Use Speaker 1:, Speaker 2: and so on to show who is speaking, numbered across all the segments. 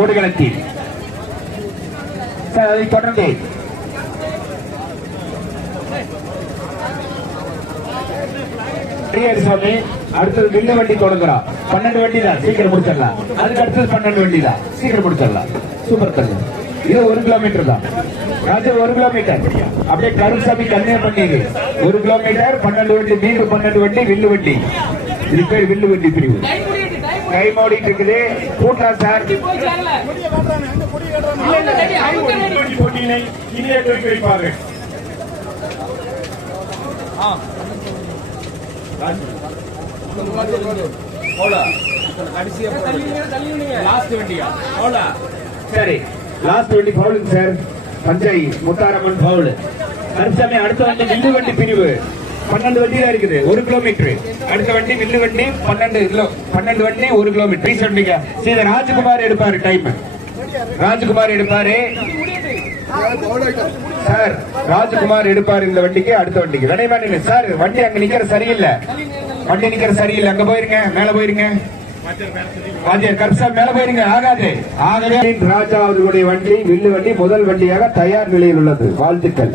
Speaker 1: ஓடுகளத்தில் sir அதை தொடர்ந்து. சுவாமி சாமி அடுத்தது வில்லு வண்டி தொடங்குறா. பன்னெண்டு வண்டி தான் சீக்கிரம் முடிச்சிடலாம். அதுக்கு அடுத்தது பன்னெண்டு வண்டி தான் சீக்கிரம் முடிச்சிடலாம். சூப்பர் தங்க இது ஒரு கிலோமீட்டர் தான். ராஜா ஒரு கிலோமீட்டர் அப்படியே கருசாமி கன்னியா பண்ணீங்க ஒரு கிலோமீட்டர் பன்னெண்டு வண்டி மீண்டும் பன்னெண்டு வண்டி வில்லு வண்டி. இது பேர் வில்லு வண்டி பிரிவு. கை மூடிட்டு இருக்குது. கூட்டம் சார்.
Speaker 2: போட்டியினை இனிய துவக்கி வைப்பார்கள்
Speaker 1: சரி. லாஸ்ட் வண்டி பவுலுங்க சார் பஞ்சை முத்தாரம்மன் பவுல் தற்சமயம் அடுத்த வண்டி வில்லு வண்டி பிரிவு. பன்னெண்டு வண்டியில இருக்குது. ஒரு கிலோமீட்டர் அடுத்த வண்டி வில்லு வண்டி பன்னெண்டு. கிலோ பன்னெண்டு வண்டி ஒரு கிலோமீட்டர் ரீச் வண்டிங்க சரி ராஜ்குமார் எடுப்பாரு டைம் ராஜ்குமார் எடுப்பாரு. சார் ராஜ்குமார் எடுப்பாரு இந்த வண்டிக்கு அடுத்த வண்டிக்கு. வினைமானி சார் வண்டி அங்க நிக்கிற சரியில்லை. வண்டி நிக்கிற சரியில்லை. அங்க போயிருங்க. மேல போயிருங்க. மேல போயிருங்க. ஆகாது. ஆகவே ராஜா அவர்களுடைய வண்டி வில்லு வண்டி முதல் வண்டியாக தயார் நிலையில் உள்ளது. வாழ்த்துக்கள்.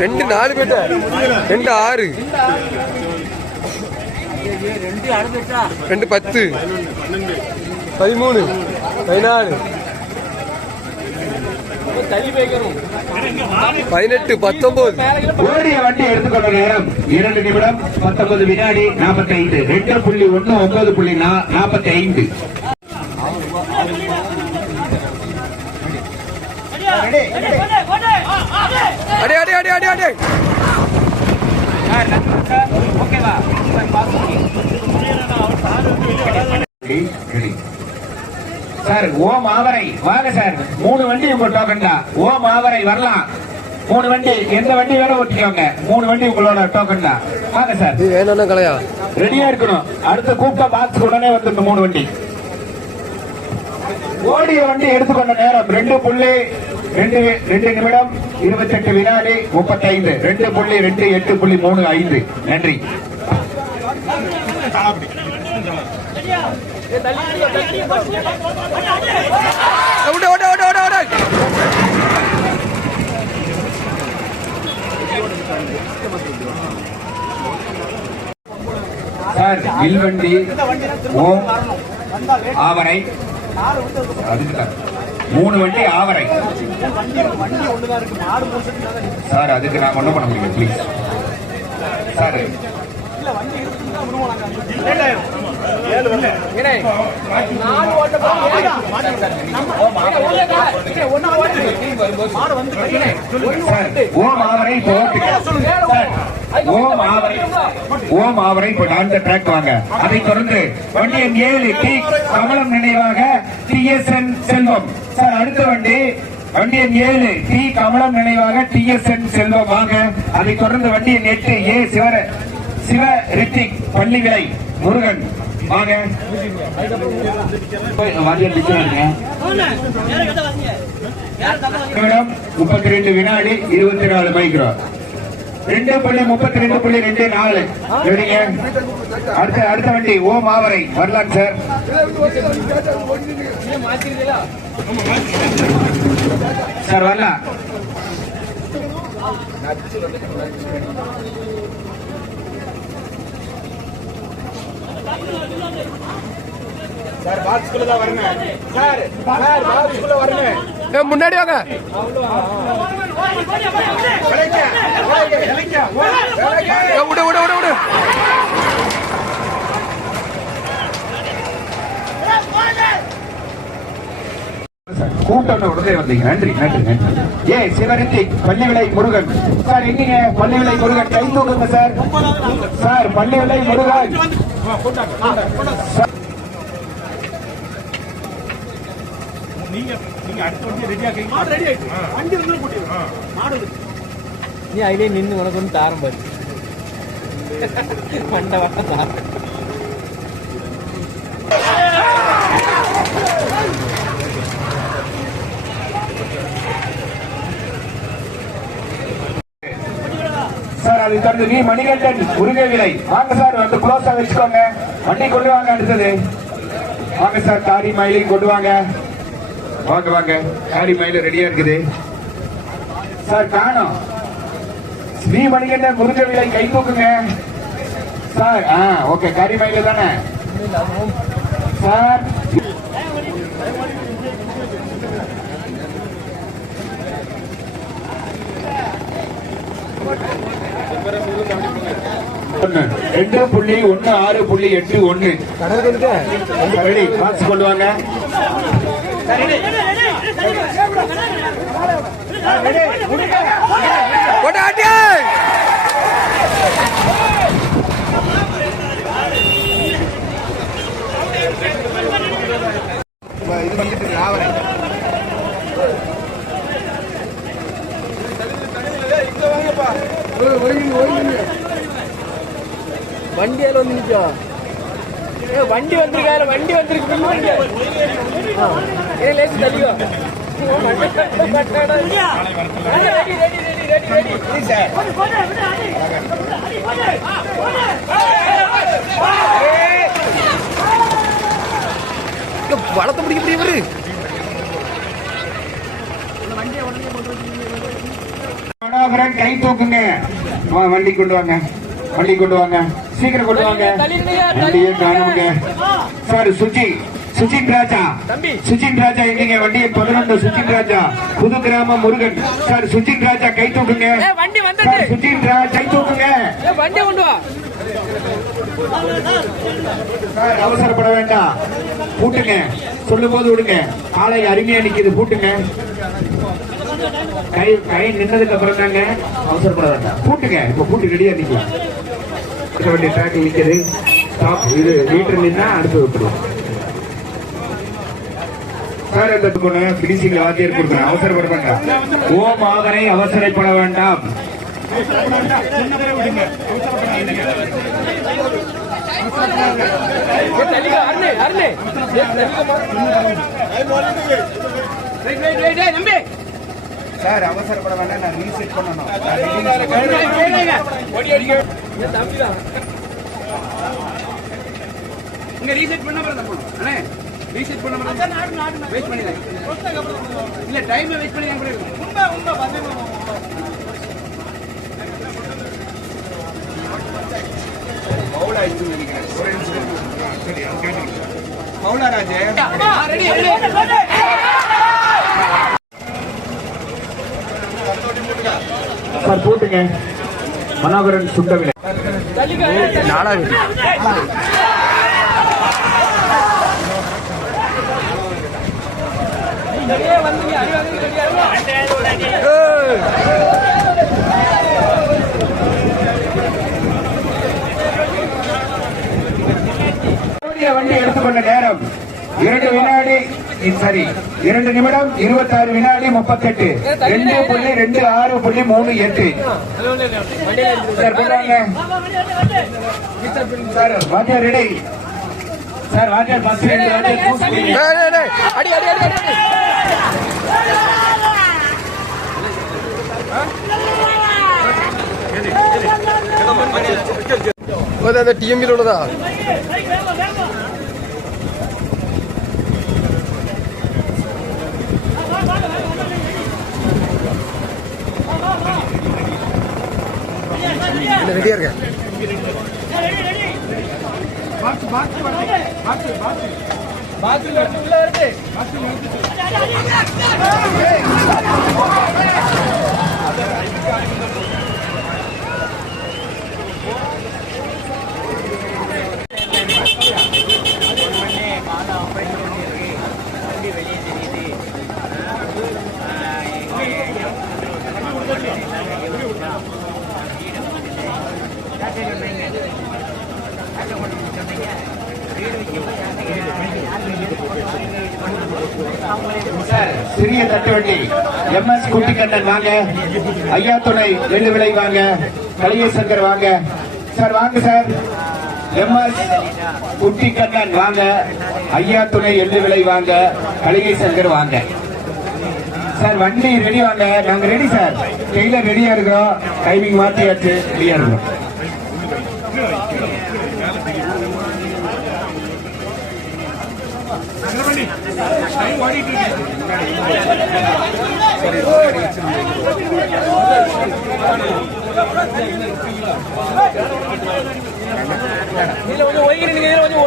Speaker 3: ரெண்டு நாலு பேட்டா ரெண்டு ஆறு. ரெண்டு பத்து. பதிமூணு. பதினாலு பதினெட்டு பத்தொன்பது
Speaker 1: ஓடிய வண்டி எடுத்துக்கொண்ட நேரம் இரண்டு நிமிடம் பத்தொன்பது வினாடி நாற்பத்தி ஐந்து ரெண்டு புள்ளி ஒன்னு ஒன்பது புள்ளி நாற்பத்தி ஐந்து
Speaker 3: அடி அடி அடி.
Speaker 1: சார் ஓ மாவரை வாங்க சார். மூணு வண்டி உங்க டோக்கன் தான் ஓ மாவரை வரலாம். மூணு வண்டி எந்த வண்டி வேற ஓட்டிக்கோங்க. மூணு வண்டி உங்களோட டோக்கன் தான் வாங்க சார்.
Speaker 3: இது வேணும்னா கலையா?
Speaker 1: ரெடியா இருக்கணும். அடுத்த கூப்பிட்ட பாக்ஸ் உடனே வந்துருக்கு மூணு வண்டி. ஓடிய வண்டி எடுத்துக்கொண்ட நேரம். ரெண்டு புள்ளி ரெண்டு ரெண்டு நிமிடம் இருபத்தெட்டு வினாடி முப்பத்தைந்து. ரெண்டு புள்ளி ரெண்டு எட்டு புள்ளி மூணு ஐந்து. நன்றி. சார் வில்வண்டி ஓம் ஆவரை மூணு வண்டி ஆவரை. சார் அதுக்கு நாங்க ஒண்ணும் பண்ண முடியும் ப்ளீஸ் சார். சார் ஓம் ஆவரை இப்போ ஓட்டுங்க சார் வாங்க. அதைத் தொடர்ந்து வண்டி எண் ஏழு டி கமலம் நினைவாக T S N Selvam. Sir அடுத்த வண்டி. வண்டி எண் ஏழு டி கமலம் நினைவாக டி எஸ் என் செல்வம் வாங்க. அதைத் தொடர்ந்து வண்டி எண் எட்டு ஏ சிவர சிவ ரித்திக் பள்ளி விலை முருகன். வாங்க. வாத்தியார் நிக்கிறாருங்க. நிமிடம் முப்பத்தி ரெண்டு வினாடி இருபத்தி நாலு மைக்ரோ. ரெண்டு புள்ளி முப்பத்தி ரெண்டு புள்ளி ரெண்டு நாலு. சரிங்க அடுத்த அடுத்த வண்டி. ஓ மாவரை. வரலாம் சார். சார் வரலாம்.
Speaker 3: ஏ, முன்னாடி வாங்க. விடு விடு விடு விடு.
Speaker 1: கூட்டம் உடனே வந்தீங்க. நன்றி நன்றி நன்றி. ஏ சிவரித்தி பள்ளிவிளை முருகன். சார் எங்கீங்க? பள்ளிவிளை முருகன். கை தூக்குங்க சார். சார் பள்ளிவிளை முருகன்.
Speaker 2: நீங்க நீங்க அடுத்த வந்து இருக்கீங்க ரெடி ஆயிட்டு மாடு
Speaker 4: நீ அதிலே நின்று உனக்கு வந்து தாரம் பாரு. மண்டை தாரம்
Speaker 1: அது தொடர்ந்து வி மணிகண்டன் முருகை விலை. வாங்க சார் வந்து குளோஸா வச்சுக்கோங்க. வண்டி கொண்டு வாங்க அடுத்தது. வாங்க சார் தாரி மயிலையும் கொண்டு வாங்க. வாங்க வாங்க. தாரி மயில ரெடியா இருக்குது. சார் காணோம். ஸ்ரீ மணிகண்டன் முருகை விலை கை தூக்குங்க. சார் ஆ ஓகே காரி மயில தானே? சார். ஒண்ணு ரெண்டு புள்ளி ஒண்ணு ஆறு புள்ளி எட்டு ஒண்ணு. ரெடி. பாக்ஸ் கொண்டு வாங்க.
Speaker 3: கொண்டாட்டி இது வந்துட்டு ஆவரை
Speaker 4: ஏ வண்டி வந்திருக்காரு வண்டி வந்திருக்கு வண்டி. ஏ லேசு தள்ளிக்கோ. Ready ready ready ready ready.
Speaker 3: வளர்த்த முடிக்க முடியும் இவரு.
Speaker 1: மனோகரன் கை தூக்குங்க. வண்டி கொண்டு வாங்க. வண்டி கொண்டு வாங்க. சீக்கிரம் கொண்டு வாங்க. வண்டியை காணுங்க. சார் சுச்சி சுச்சின் ராஜா. சுச்சின் ராஜா எங்கீங்க? வண்டியை பதினொன்று சுச்சின் ராஜா. புது கிராமம் முருகன். சார் சுச்சின் ராஜா கை தூக்குங்க. சுச்சின் ராஜா கை தூக்குங்க.
Speaker 4: வண்டி கொண்டு வா.
Speaker 1: சார் அவசரப்பட வேண்டாம். பூட்டுங்க. சொல்லும் போது விடுங்க. காலை அருமையா நிக்குது. பூட்டுங்க. கை கை நின்னதுக்கு அப்புறம் தாங்க அவசரப்பட வேண்டாம். பூட்டுங்க. இப்ப பூட்டு ரெடியா நிக்கலாம். இருக்க வேண்டிய ட்ராக் நிக்குது ஸ்டாப் இது மீட்டர் நின்னா அடுத்து விட்டுருவோம் சார் இந்த பிடிசிங்க வாத்தியர் கொடுக்குறேன் அவசரப்பட வேண்டாம் ஓ மாதனை அவசரப்பட வேண்டாம்.
Speaker 4: ஏ அருணே அருணே.
Speaker 1: சார் அவசரப்பட வேண்டாம் நான் ரீசெட் பண்ணணும்.
Speaker 3: இங்க ரீசெட் பண்ண போணும் அண்ணே ரீசெட் பண்ண பிறகு வெயிட் பண்ணிடலாம் இல்ல டைம் வெயிட் பண்ணி கூட இருக்கும். பவுலா ராஜே
Speaker 4: ரெடி ரெடி
Speaker 1: சார் போட்டுங்க. மனோகரன் சுண்டவிலை
Speaker 3: நாலாவது.
Speaker 1: வண்டி எடுத்துக்கொண்ட நேரம். இரண்டு வினாடி. சரி இரண்டு நிமிடம் இருபத்தாறு வினாடி முப்பத்தெட்டு. ரெண்டு புள்ளி ரெண்டு ஆறு புள்ளி மூணு எட்டு. சார் சார் வாத்தியார் ரெடி சார் வாத்தியார் பஸ்.
Speaker 3: அடி அடி அடி
Speaker 1: verga. சிறிய தட்டுவண்டி எம் எஸ் குட்டிக்கண்ணன் வாங்க. ஐயா துணை வெள்ளு விலை வாங்க. கலிய சங்கர் வாங்க. சார் வாங்க சார். எம் எஸ் குட்டிக்கண்ணன் வாங்க. ஐயா துணை எள்ளு விலை வாங்க. கலிகை சங்கர் வாங்க. சார் வண்டி ரெடி வாங்க. நாங்க ரெடி சார். டெய்லர் ரெடியா இருக்கிறோம். டைமிங் மாத்தியாச்சு. ரெடியா இருக்கிறோம்.
Speaker 4: இதுல கொஞ்சம் ஒதுங்கி நின்னுங்க இதுல கொஞ்சம்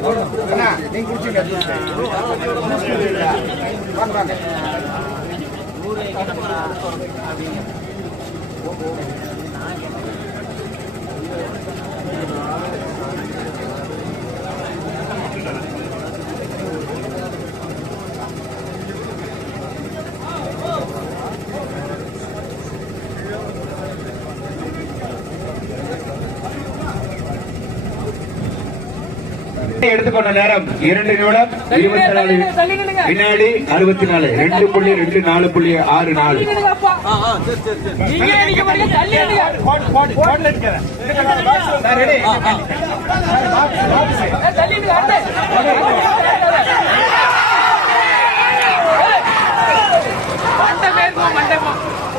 Speaker 4: ஒதுங்கி நின்னுங்க ஆ? கண்ணாடி தட்டா
Speaker 1: எடுத்துக்கொண்ட நேரம் இரண்டு நிமிடம். இருபத்தி நாலு வினாடி அறுபத்தி நாலு. ரெண்டு புள்ளி ரெண்டு நாலு புள்ளி ஆறு நாலு.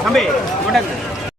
Speaker 3: தம்பி கொண்டாங்க